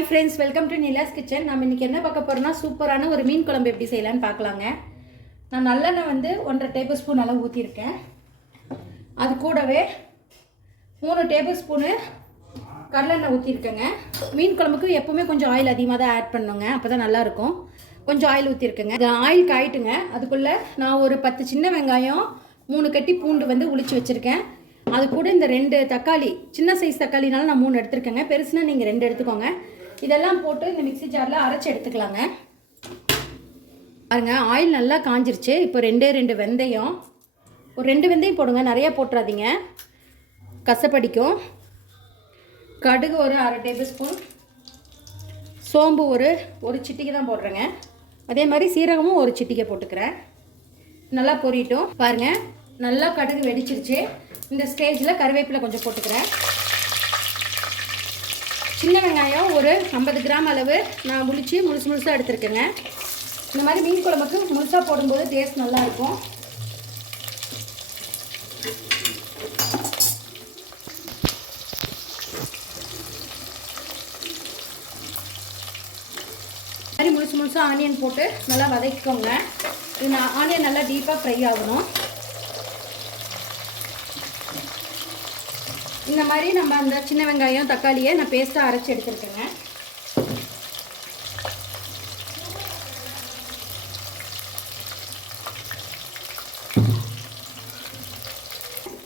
Hi friends, welcome to Nila's kitchen. நம்ம இன்றைக்கி என்ன பார்க்க போகிறோம்னா சூப்பரான ஒரு மீன் குழம்பு எப்படி செய்யலான்னு பார்க்கலாங்க. நான் நல்லெண்ணெய் வந்து 1.5 டேபிள் ஸ்பூன் அளவு ஊற்றிருக்கேன். அது கூடவே 3 டேபிள் ஸ்பூனு கடலெண்ணெய் ஊற்றிருக்கேங்க. மீன் குழம்புக்கு எப்போவுமே கொஞ்சம் ஆயில் அதிகமாக தான் ஆட் பண்ணுங்க, அப்போ தான் நல்லாயிருக்கும். கொஞ்சம் ஆயில் ஊற்றிருக்கேங்க. அது ஆயில் காயிட்டுங்க. அதுக்குள்ளே நான் ஒரு 10 சின்ன வெங்காயம், 3 கட்டி பூண்டு வந்து உளிச்சு வச்சுருக்கேன். அது கூட இந்த 2 தக்காளி, சின்ன சைஸ் தக்காளினால நான் 3 எடுத்துருக்கேங்க. பெருசுனா நீங்கள் 2 எடுத்துக்கோங்க. இதெல்லாம் போட்டு இந்த மிக்ஸி ஜாரில் அரைச்சி எடுத்துக்கலாங்க. பாருங்க, ஆயில் நல்லா காஞ்சிருச்சு. இப்போ 2 வெந்தயம், ஒரு 2 வெந்தயம் போடுங்க, நிறையா போட்டுறாதீங்க, கசப்படிக்கும். கடுகு ஒரு 1/2 டேபிள் ஸ்பூன், சோம்பு ஒரு சிட்டிகை தான் போடுறேங்க. அதே மாதிரி சீரகமும் ஒரு சிட்டிகை போட்டுக்கிறேன். நல்லா பொரியட்டும். பாருங்கள், நல்லா கடுகு வெடிச்சிருச்சு. இந்த ஸ்டேஜில் கருவேப்பிலை கொஞ்சம் போட்டுக்கிறேன். சின்ன வெங்காயம் ஒரு 50 கிராம் அளவு நான் முழுசாக எடுத்துருக்கேங்க. இந்த மாதிரி மீன் குழம்புக்கு முழுசாக போடும்போது டேஸ்ட் நல்லாயிருக்கும். மாதிரி முழுசாக ஆனியன் போட்டு நல்லா வதக்கிக்கோங்க. இது ஆனியன் நல்லா டீப்பாக ஃப்ரை ஆகணும். இந்த மாதிரி நம்ம அந்த சின்ன வெங்காயம் தக்காளியை நான் பேஸ்ட்டாக அரைச்சி எடுத்துருக்கேங்க.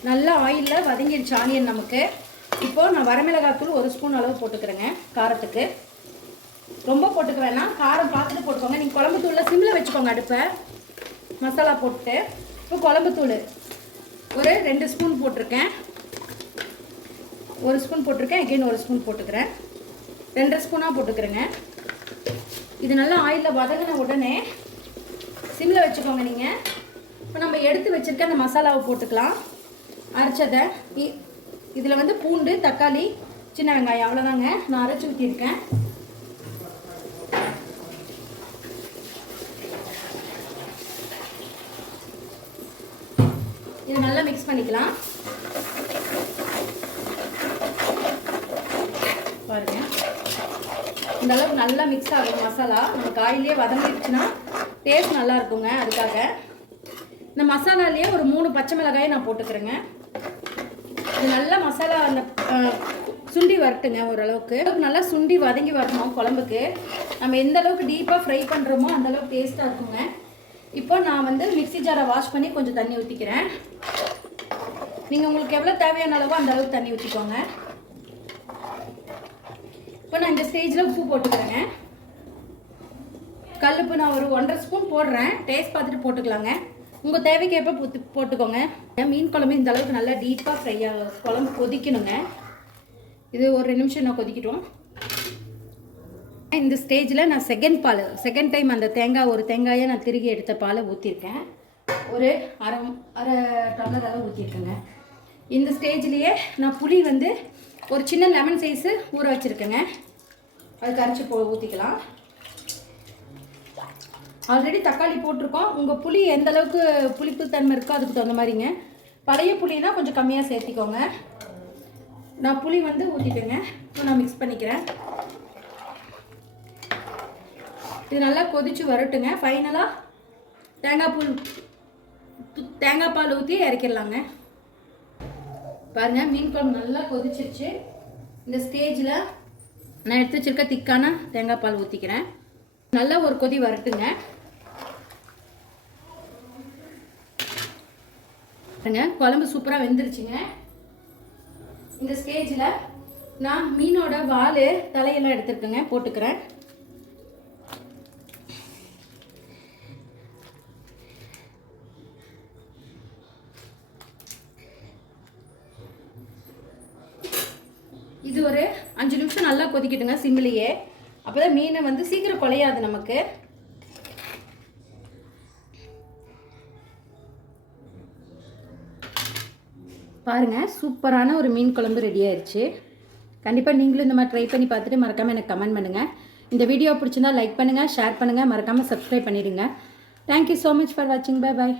நல்லா ஆயிலில் வதங்கிடுச்சு ஆனியன் நமக்கு. இப்போது நான் வரமிளகாத்தூள் 1 ஸ்பூன் அளவு போட்டுக்கிறேங்க. காரத்துக்கு ரொம்ப போட்டுக்க வேணாம், காரம் பார்த்துட்டு போட்டுக்கோங்க. நீங்கள் குழம்பு தூளில் சிம்மில் வச்சுக்கோங்க அடுப்பை. மசாலா போட்டு இப்போ குழம்பு தூள் ஒரு 2 ஸ்பூன் போட்டிருக்கேன். 1 ஸ்பூன் போட்டிருக்கேன். எகைன் 1 ஸ்பூன் போட்டுக்கிறேன். 2 ஸ்பூனாக போட்டுக்கிறேங்க. இது நல்லா ஆயிலில் வதங்கின உடனே சிம்மில் வச்சுக்கோங்க நீங்கள். இப்போ நம்ம எடுத்து வச்சுருக்க அந்த மசாலாவை போட்டுக்கலாம், அரைச்சதை. இதில் வந்து பூண்டு, தக்காளி, சின்ன வெங்காயம் அவ்வளோதாங்க நான் அரைச்சி ஊற்றிருக்கேன். இது நல்லா மிக்ஸ் பண்ணிக்கலாம். பாருங்க, இந்த அளவுக்கு நல்லா மிக்ஸ் ஆகும் மசாலா. நமக்கு ஆயிலே வதங்கிடுச்சுன்னா டேஸ்ட் நல்லா இருக்குங்க. அதுக்காக இந்த மசாலாலேயே ஒரு 3 பச்சை மிளகாயை நான் போட்டுக்கிறேங்க. இது நல்லா மசாலா அந்த சுண்டி வரட்டுங்க. ஓரளவுக்கு நல்லா சுண்டி வதங்கி வரணும். குழம்புக்கு நம்ம எந்த அளவுக்கு டீப்பாக ஃப்ரை பண்ணுறோமோ அந்தளவுக்கு டேஸ்ட்டாக இருக்குங்க. இப்போ நான் வந்து மிக்ஸி ஜாரை வாஷ் பண்ணி கொஞ்சம் தண்ணி ஊற்றிக்கிறேன். நீங்கள் உங்களுக்கு எவ்வளோ தேவையான அளவோ அந்த அளவுக்கு தண்ணி ஊற்றிக்கோங்க. இப்போ நான் இந்த ஸ்டேஜில் உப்பு போட்டுக்கிறேங்க. கல்லுப்பு நான் ஒரு 1.5 ஸ்பூன் போடுறேன். டேஸ்ட் பார்த்துட்டு போட்டுக்கலாங்க. உங்கள் தேவைக்கேற்ப போட்டுக்கோங்க. மீன் குழம்பு இந்த அளவுக்கு நல்லா டீப்பாக ஃப்ரை ஆகும். குழம்பு கொதிக்கணுங்க. இது ஒரு 2 நிமிஷம் நான் கொதிக்கிட்டோம். இந்த ஸ்டேஜில் நான் செகண்ட் டைம் அந்த ஒரு தேங்காயை நான் திருகி எடுத்த பாலை ஊற்றிருக்கேன். ஒரு அரை டம்ளர் அளவு ஊற்றிருக்கேங்க. இந்த ஸ்டேஜ்லேயே நான் புளி வந்து ஒரு சின்ன லெமன் சைஸு ஊற வச்சுருக்கேங்க. அது கரைச்சி ஊற்றிக்கலாம். ஆல்ரெடி தக்காளி போட்டிருக்கோம். உங்கள் புளி எந்த அளவுக்கு புளிப்பு தன்மை இருக்கோ அதுக்கு தகுந்த மாதிரிங்க. பழைய புளினா கொஞ்சம் கம்மியாக சேர்த்திக்கோங்க. நான் புளி வந்து ஊற்றிட்டேங்க. இப்போ நான் மிக்ஸ் பண்ணிக்கிறேன். இது நல்லா கொதிச்சு வரட்டுங்க. ஃபைனலாக தேங்காய் பால் ஊற்றி இறக்கிடலாங்க. பாருங்கள், மீன் குழம்பு நல்லா கொதிச்சிருச்சு. இந்த ஸ்டேஜில் நான் எடுத்து வச்சுருக்க திக்கான தேங்காய் பால் ஊற்றிக்கிறேன். நல்லா ஒரு கொதி வரட்டுங்க. பாருங்க, குழம்பு சூப்பராக வெந்துருச்சுங்க. இந்த ஸ்டேஜில் நான் மீனோட வால் தலையெல்லாம் எடுத்துருக்கேங்க, போட்டுக்கிறேன். இது ஒரு 5 நிமிஷம் நல்லா கொதிக்கட்டுங்க சிம்மிலேயே. அப்போ தான் மீனை வந்து சீக்கிரம் குழையாது நமக்கு. பாருங்கள், சூப்பரான ஒரு மீன் குழம்பு ரெடி ஆயிடுச்சு. கண்டிப்பாக நீங்களும் இந்த மாதிரி ட்ரை பண்ணி பார்த்துட்டு மறக்காமல் எனக்கு கமெண்ட் பண்ணுங்கள். இந்த வீடியோ பிடிச்சிருந்தா லைக் பண்ணுங்கள், ஷேர் பண்ணுங்கள், மறக்காமல் சப்ஸ்கிரைப் பண்ணிடுங்க. தேங்க்யூ ஸோ மச் ஃபார் வாட்சிங். Bye bye.